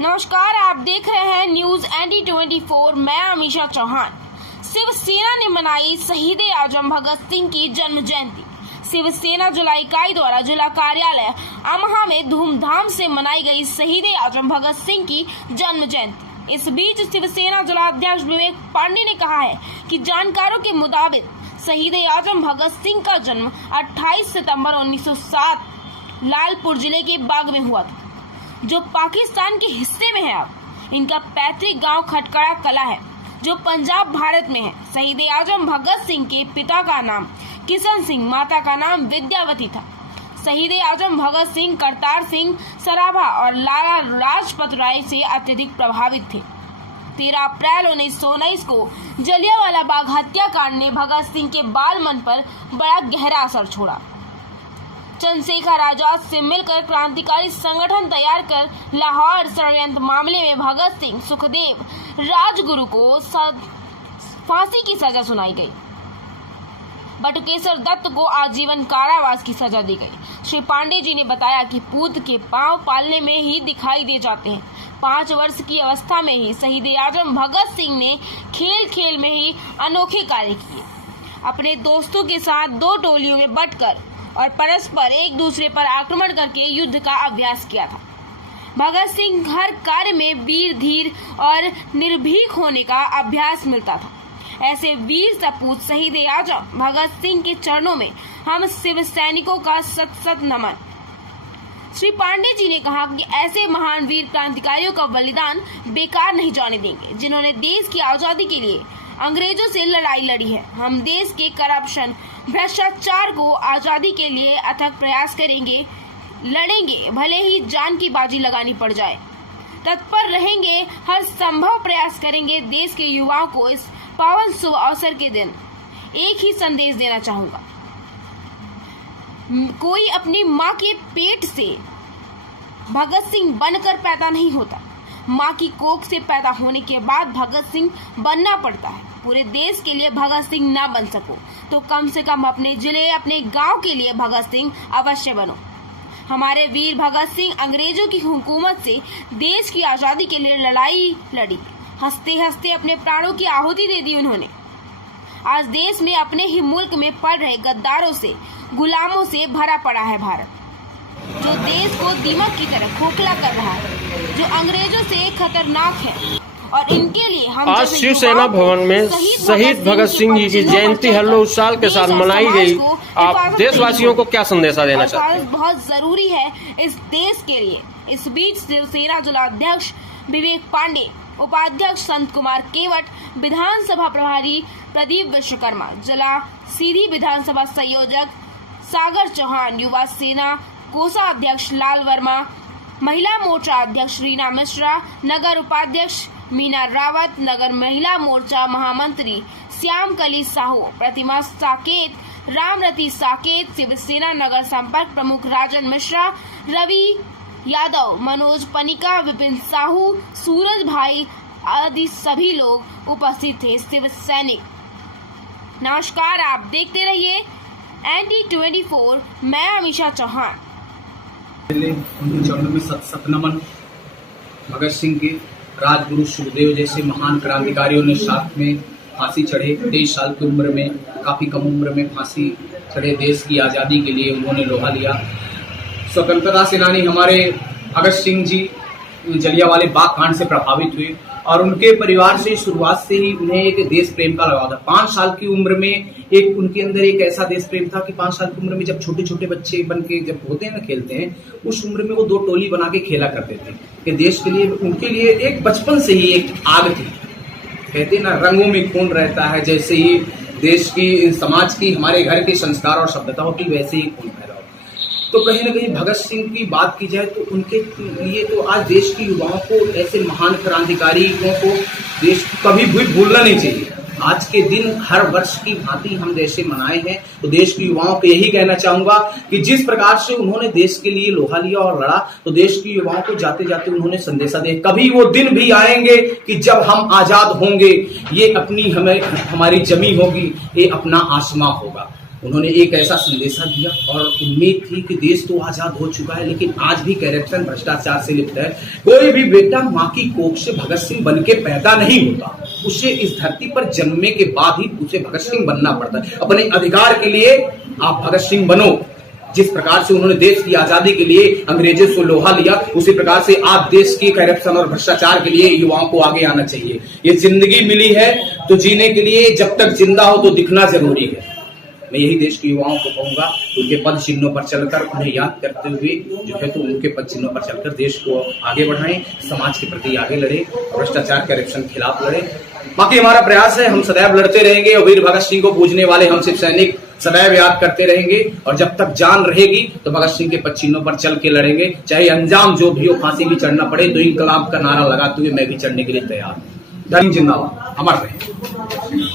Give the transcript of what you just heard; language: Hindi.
नमस्कार, आप देख रहे हैं न्यूज ND24। मैं अमीषा चौहान। शिवसेना ने मनाई शहीद आजम भगत सिंह की जन्म जयंती। शिवसेना जिला इकाई द्वारा जिला कार्यालय अमहा में धूमधाम से मनाई गई शहीद आजम भगत सिंह की जन्म जयंती। इस बीच शिवसेना जिला अध्यक्ष विवेक पांडे ने कहा है कि जानकारों के मुताबिक शहीद आजम भगत सिंह का जन्म 28 सितंबर 1907 लालपुर जिले के बाग में हुआ था, जो पाकिस्तान के हिस्से में है। अब इनका पैतृक गांव खटकड़ा कला है, जो पंजाब भारत में है। शहीद आजम भगत सिंह के पिता का नाम किशन सिंह, माता का नाम विद्यावती था। शहीद आजम भगत सिंह करतार सिंह सराभा और लाला लाजपत राय से अत्यधिक प्रभावित थे। 13 अप्रैल 1919 को जलियांवाला बाग हत्याकांड ने भगत सिंह के बाल मन पर बड़ा गहरा असर छोड़ा। चंद्रशेखर आजाद से मिलकर क्रांतिकारी संगठन तैयार कर लाहौर षड्यंत्र मामले में भगत सिंह, सुखदेव, राजगुरु को फांसी की सजा सुनाई गई। बटुकेश्वर दत्त को आजीवन कारावास की सजा दी गई। श्री पांडे जी ने बताया कि पूत के पांव पालने में ही दिखाई दे जाते हैं। 5 वर्ष की अवस्था में ही शहीद आजम भगत सिंह ने खेल खेल में ही अनोखे कार्य किए। अपने दोस्तों के साथ 2 टोलियों में बंटकर और परस्पर एक दूसरे पर आक्रमण करके युद्ध का अभ्यास किया था। भगत सिंह हर कार्य में वीर, धीर और निर्भीक होने का अभ्यास मिलता था। ऐसे वीर सपूत शहीद आजम भगत सिंह के चरणों में हम शिव सैनिकों का सत सत नमन। श्री पांडे जी ने कहा कि ऐसे महान वीर क्रांतिकारियों का बलिदान बेकार नहीं जाने देंगे, जिन्होंने देश की आजादी के लिए अंग्रेजों से लड़ाई लड़ी है। हम देश के करप्शन, भ्रष्टाचार को आजादी के लिए अथक प्रयास करेंगे, लड़ेंगे, भले ही जान की बाजी लगानी पड़ जाए। तत्पर रहेंगे, हर संभव प्रयास करेंगे। देश के युवाओं को इस पावन शुभ अवसर के दिन एक ही संदेश देना चाहूंगा। कोई अपनी माँ के पेट से भगत सिंह बनकर पैदा नहीं होता। माँ की कोख से पैदा होने के बाद भगत सिंह बनना पड़ता है। पूरे देश के लिए भगत सिंह ना बन सको तो कम से कम अपने जिले, अपने गांव के लिए भगत सिंह अवश्य बनो। हमारे वीर भगत सिंह अंग्रेजों की हुकूमत से देश की आजादी के लिए लड़ाई लड़ी। हंसते हंसते अपने प्राणों की आहुति दे दी उन्होंने। आज देश में अपने ही मुल्क में पड़ रहे गद्दारों से, गुलामों से भरा पड़ा है भारत, जो देश को दीमक की तरह खोखला कर रहा है, जो अंग्रेजों से खतरनाक है। और इनके लिए हम आज शिवसेना भवन में शहीद भगत सिंह जी की जयंती हर्षोल्लास के साथ मनाई गई। आप देशवासियों को क्या संदेशा देना चाहते हैं? बहुत जरूरी है इस देश के लिए। इस बीच शिवसेना जिला अध्यक्ष विवेक पांडे, उपाध्यक्ष संत कुमार केवट, विधानसभा प्रभारी प्रदीप विश्वकर्मा, जिला सीधी विधानसभा संयोजक सागर चौहान, युवा सेना कोषाध्यक्ष लाल वर्मा, महिला मोर्चा अध्यक्ष रीना मिश्रा, नगर उपाध्यक्ष मीना रावत, नगर महिला मोर्चा महामंत्री श्याम कली साहू, प्रतिमा साकेत, रामरती साकेत, शिवसेना नगर संपर्क प्रमुख राजन मिश्रा, रवि यादव, मनोज पनिका, विपिन साहू, सूरज भाई आदि सभी लोग उपस्थित थे। शिव सैनिक नमस्कार, आप देखते रहिए ND24। मैं अमीषा चौहान। उनके चरणों में सत सत नमन। भगत सिंह के, राजगुरु, सुखदेव जैसे महान क्रांतिकारियों ने साथ में फांसी चढ़े। 23 साल की उम्र में, काफी कम उम्र में फांसी चढ़े। देश की आजादी के लिए उन्होंने लोहा लिया। स्वतंत्रता सेनानी हमारे भगत सिंह जी जलियांवाले बाग कांड से प्रभावित हुए और उनके परिवार से शुरुआत से ही उन्हें एक देश प्रेम का लगाव था। 5 साल की उम्र में एक उनके अंदर एक ऐसा देश प्रेम था कि 5 साल की उम्र में जब छोटे छोटे बच्चे बन के जब होते हैं ना, खेलते हैं, उस उम्र में वो 2 टोली बना के खेला करते थे कि देश के लिए, उनके लिए एक बचपन से ही एक आग थी। कहते ना, रंगों में खून रहता है, जैसे ही देश की, समाज की, हमारे घर के संस्कार और सभ्यता होती, वैसे ही खून पैदा हो। तो कहीं ना कहीं भगत सिंह की बात की जाए तो उनके लिए तो आज देश के युवाओं को, ऐसे महान क्रांतिकारियों को देश कभी भी भूलना नहीं चाहिए। आज के दिन हर वर्ष की भांति हम जैसे मनाए हैं, तो देश के युवाओं को यही कहना चाहूंगा कि जिस प्रकार से उन्होंने देश के लिए लोहा लिया और लड़ा, तो देश के युवाओं को जाते जाते उन्होंने संदेशा दे, कभी वो दिन भी आएंगे कि जब हम आजाद होंगे, ये अपनी हमारी जमी होगी, ये अपना आसमां होगा। उन्होंने एक ऐसा संदेशा दिया और उम्मीद थी कि देश तो आजाद हो चुका है, लेकिन आज भी करप्शन भ्रष्टाचार से लिप्त है। कोई भी बेटा माँ की कोख से भगत सिंह बन के पैदा नहीं होता, उसे इस धरती पर जन्मने के बाद ही उसे भगत सिंह बनना पड़ता है। अपने अधिकार के लिए आप भगत सिंह बनो। जिस प्रकार से उन्होंने देश की आजादी के लिए अंग्रेजों से लोहा लिया, उसी प्रकार से आप देश की करप्शन और भ्रष्टाचार के लिए युवाओं को आगे आना चाहिए। ये जिंदगी मिली है तो जीने के लिए जब तक जिंदा हो तो दिखना जरूरी है। मैं यही देश के युवाओं को कहूंगा, उनके पद चिन्हों पर चलकर उन्हें याद करते हुए जो है तो उनके पद चिन्हों पर चलकर देश को आगे बढ़ाएं, समाज के प्रति आगे लड़े, भ्रष्टाचार करप्शन के खिलाफ लड़े। बाकी हमारा प्रयास है, हम सदैव लड़ते रहेंगे और वीर भगत सिंह को पूजने वाले हम सिर्फ सैनिक सदैव याद करते रहेंगे और जब तक जान रहेगी तो भगत सिंह के पद चिन्हों पर चल के लड़ेंगे, चाहे अंजाम जो भी हो, फांसी भी चढ़ना पड़े तो इंकलाब का नारा लगाते हुए मैं भी चढ़ने के लिए तैयार हूं। धर्म जिंदाबाद, अमर रहे।